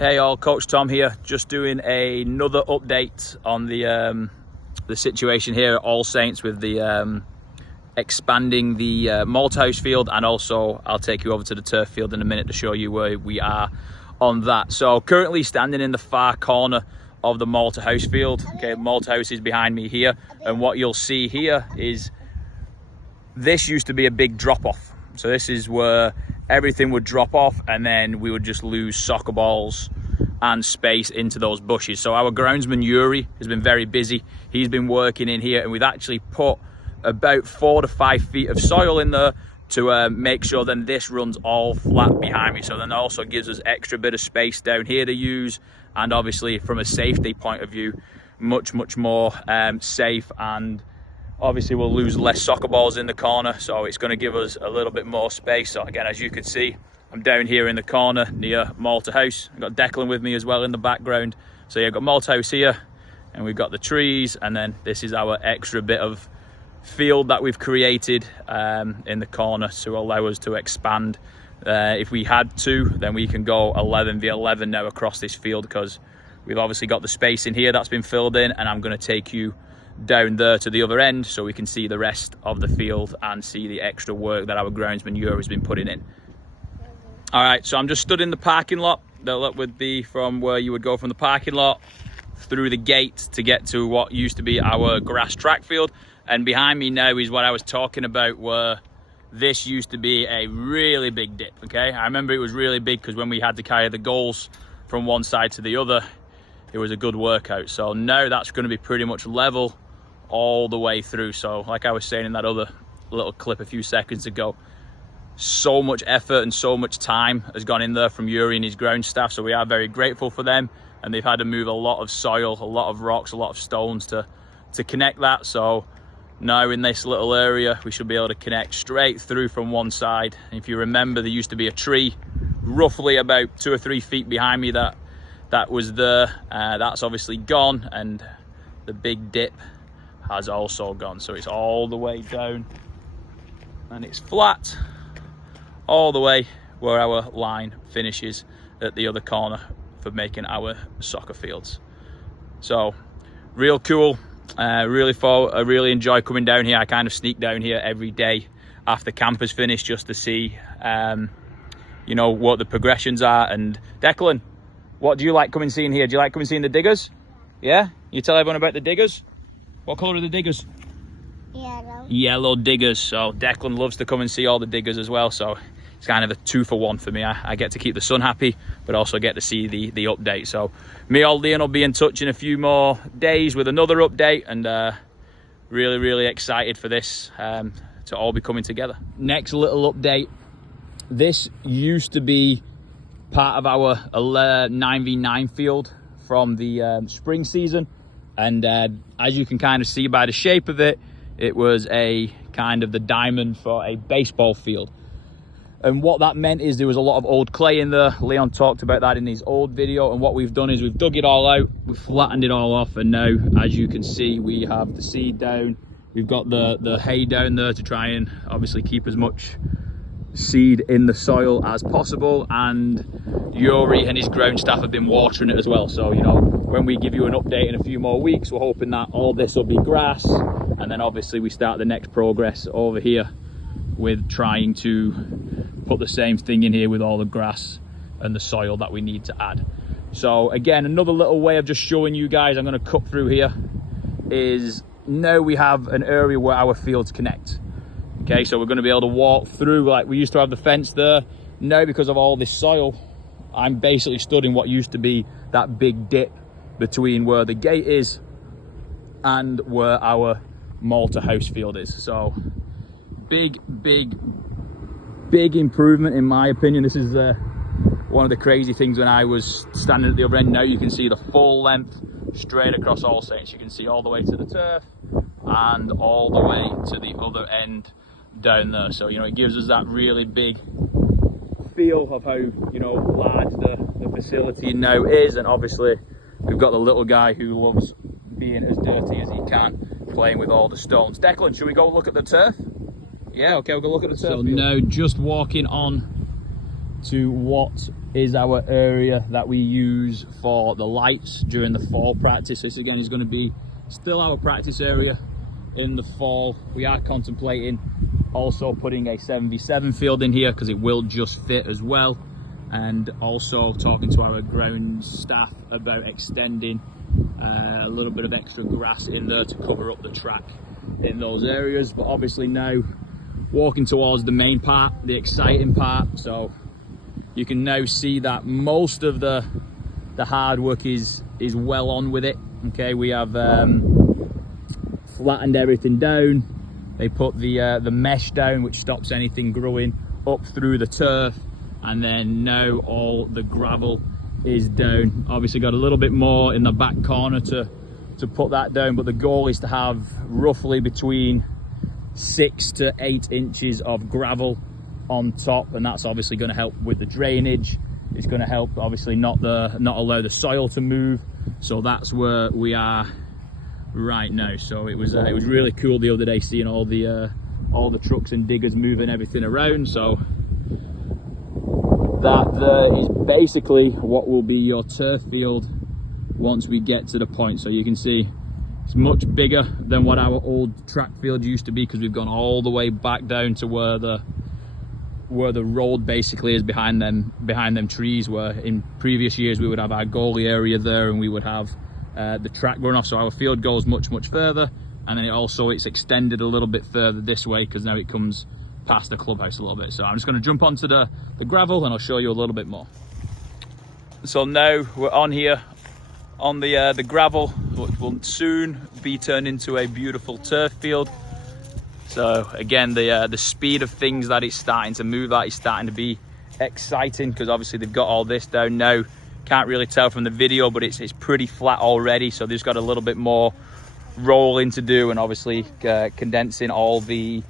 Hey all, Coach Tom here, just doing another update on the situation here at All Saints with the expanding the Malthouse field, and also I'll take you over to the turf field in a minute to show you where we are on that. So currently standing in the far corner of the Malthouse field. Okay, Malthouse is behind me here, and what you'll see here is this used to be a big drop off. So this is where everything would drop off and then we would just lose soccer balls and space into those bushes. So our groundsman Yuri has been very busy. He's been working in here, and we've actually put about 4 to 5 feet of soil in there to make sure then this runs all flat behind me. So then also gives us extra bit of space down here to use, and obviously from a safety point of view, much more safe, and obviously we'll lose less soccer balls in the corner, so it's going to give us a little bit more space. So again, as you can see, I'm down here in the corner near Malthouse. I've got Declan with me as well in the background. So yeah, I've got Malthouse here, and we've got the trees, and then this is our extra bit of field that we've created in the corner to allow us to expand. If we had to, then we can go 11v11 now across this field, because we've obviously got the space in here that's been filled in, and I'm going to take you down there to the other end so we can see the rest of the field and see the extra work that our groundsman Euro has been putting in. All right, so I'm just stood in the parking lot. The lot would be from where you would go from the parking lot through the gate to get to what used to be our grass track field. And behind me now is what I was talking about, where this used to be a really big dip, okay? I remember it was really big because when we had to carry the goals from one side to the other, it was a good workout. So now that's going to be pretty much level all the way through. So like I was saying in that other little clip a few seconds ago, so much effort and so much time has gone in there from Yuri and his ground staff, so we are very grateful for them. And they've had to move a lot of soil, a lot of rocks, a lot of stones to connect that. So now in this little area we should be able to connect straight through from one side. And if you remember, there used to be a tree roughly about 2 or 3 feet behind me that was there. That's obviously gone, and the big dip has also gone. So it's all the way down and it's flat all the way where our line finishes at the other corner for making our soccer fields. So real cool. I really enjoy coming down here. I kind of sneak down here every day after camp is finished just to see you know, what the progressions are. And Declan, what do you like coming seeing here? Do you like coming seeing the diggers? Yeah? You tell everyone about the diggers? What colour are the diggers? Yellow. Yellow diggers. So Declan loves to come and see all the diggers as well. So it's kind of a 2-for-1 for me. I get to keep the son happy, but also get to see the update. So me, old Leon, will be in touch in a few more days with another update, and really excited for this to all be coming together. Next little update. This used to be part of our 9v9 field from the spring season, and as you can kind of see by the shape of it, it was a kind of the diamond for a baseball field. And what that meant is there was a lot of old clay in there. Leon talked about that in his old video, and what we've done is we've dug it all out, we've flattened it all off, and now, as you can see, we have the seed down. We've got the hay down there to try and obviously keep as much seed in the soil as possible, and Yuri and his ground staff have been watering it as well. So, you know, when we give you an update in a few more weeks, we're hoping that all this will be grass, and then obviously we start the next progress over here with trying to put the same thing in here with all the grass and the soil that we need to add. So again, another little way of just showing you guys, I'm going to cut through here, is now we have an area where our fields connect. Okay, so we're going to be able to walk through, like we used to have the fence there. Now, because of all this soil, I'm basically stood in what used to be that big dip between where the gate is and where our Malthouse field is. So big improvement in my opinion. This is one of the crazy things when I was standing at the other end. Now you can see the full length straight across All Saints. You can see all the way to the turf and all the way to the other end down there. So, you know, it gives us that really big feel of how, you know, large the facility now is. And obviously we've got the little guy who loves being as dirty as he can, playing with all the stones. Declan, should we go look at the turf? Yeah, okay, we'll go look at the turf. So now just walking on to what is our area that we use for the lights during the fall practice. This again is going to be still our practice area in the fall. We are contemplating also putting a 7v7 field in here because it will just fit as well, and also talking to our grounds staff about extending a little bit of extra grass in there to cover up the track in those areas. But obviously now walking towards the main part, the exciting part. So you can now see that most of the hard work is well on with it. Okay, we have flattened everything down. They put the mesh down, which stops anything growing up through the turf, and then now all the gravel is down. Obviously got a little bit more in the back corner to put that down, but the goal is to have roughly between 6 to 8 inches of gravel on top, and that's obviously going to help with the drainage. It's going to help obviously not allow the soil to move. So that's where we are right now. So it was really cool the other day seeing all the trucks and diggers moving everything around. So that is basically what will be your turf field once we get to the point. So you can see it's much bigger than what our old track field used to be, because we've gone all the way back down to where the road basically is behind them trees, where in previous years we would have our goalie area there and we would have the track going off. So our field goes much further, and then it's extended a little bit further this way because now it comes past the clubhouse a little bit. So I'm just going to jump onto the gravel and I'll show you a little bit more. So now we're on here on the gravel, which will soon be turned into a beautiful turf field. So again, the speed of things that it's starting to move at is starting to be exciting, because obviously they've got all this down now. Can't really tell from the video, but it's pretty flat already. So they've got a little bit more rolling to do, and obviously condensing all the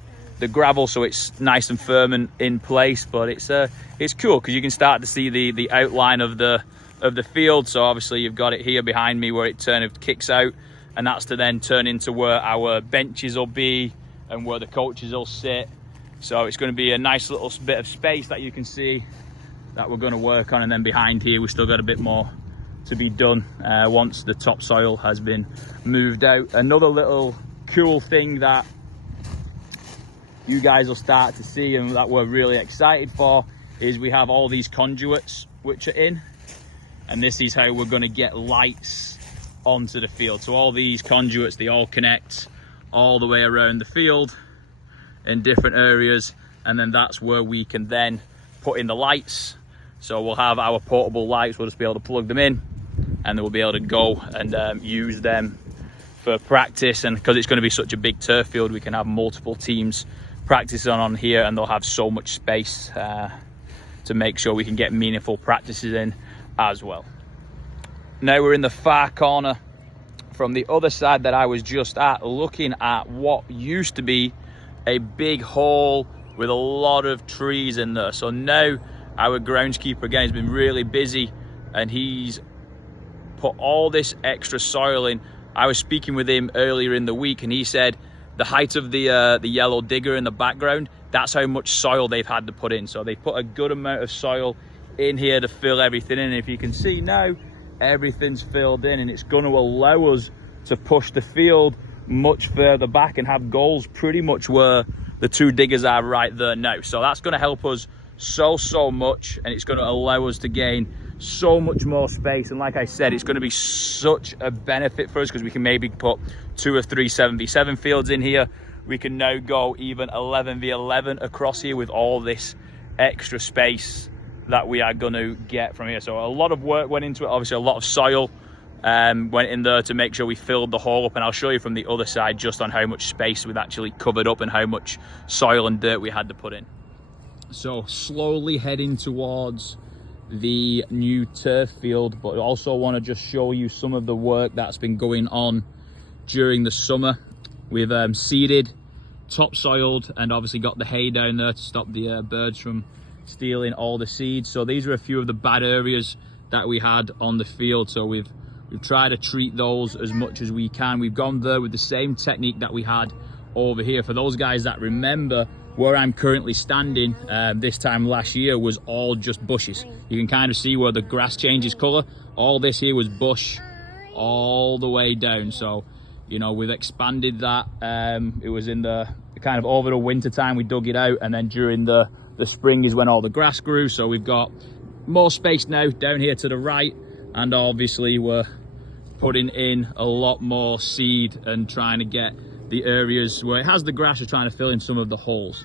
gravel so it's nice and firm and in place. But it's cool because you can start to see the outline of the field. So obviously you've got it here behind me where it kicks out, and that's to then turn into where our benches will be and where the coaches will sit. So it's going to be a nice little bit of space that you can see that we're going to work on. And then behind here we've still got a bit more to be done once the topsoil has been moved out. Another little cool thing that you guys will start to see and that we're really excited for is we have all these conduits which are in, and this is how we're going to get lights onto the field. So all these conduits, they all connect all the way around the field in different areas, and then that's where we can then put in the lights. So we'll have our portable lights, we'll just be able to plug them in, and then we'll be able to go and use them for practice. And because it's going to be such a big turf field, we can have multiple teams practicing on here, and they'll have so much space to make sure we can get meaningful practices in as well. Now we're in the far corner from the other side that I was just at, looking at what used to be a big hole with a lot of trees in there. So now our groundskeeper again has been really busy, and he's put all this extra soil in. I was speaking with him earlier in the week, and he said the height of the yellow digger in the background, that's how much soil they've had to put in. So they put a good amount of soil in here to fill everything in. And if you can see now, everything's filled in, and it's going to allow us to push the field much further back and have goals pretty much where the two diggers are right there now. So that's going to help us so much, and it's going to allow us to gain so much more space. And like I said, it's going to be such a benefit for us because we can maybe put 2 or 3 7v7 fields in here. We can now go even 11v11 across here with all this extra space that we are going to get from here. So a lot of work went into it. Obviously a lot of soil went in there to make sure we filled the hole up, and I'll show you from the other side just on how much space we've actually covered up and how much soil and dirt we had to put in. So slowly heading towards the new turf field, but I also want to just show you some of the work that's been going on during the summer. We've seeded, topsoiled, and obviously got the hay down there to stop the birds from stealing all the seeds. So these are a few of the bad areas that we had on the field. So we've tried to treat those as much as we can. We've gone there with the same technique that we had over here. For those guys that remember, where I'm currently standing this time last year was all just bushes. You can kind of see where the grass changes colour. All this here was bush all the way down. So, you know, we've expanded that. It was in the kind of over the winter time we dug it out, and then during the spring is when all the grass grew. So we've got more space now down here to the right, and obviously we're putting in a lot more seed and trying to get the areas where it has the grass, we're trying to fill in some of the holes.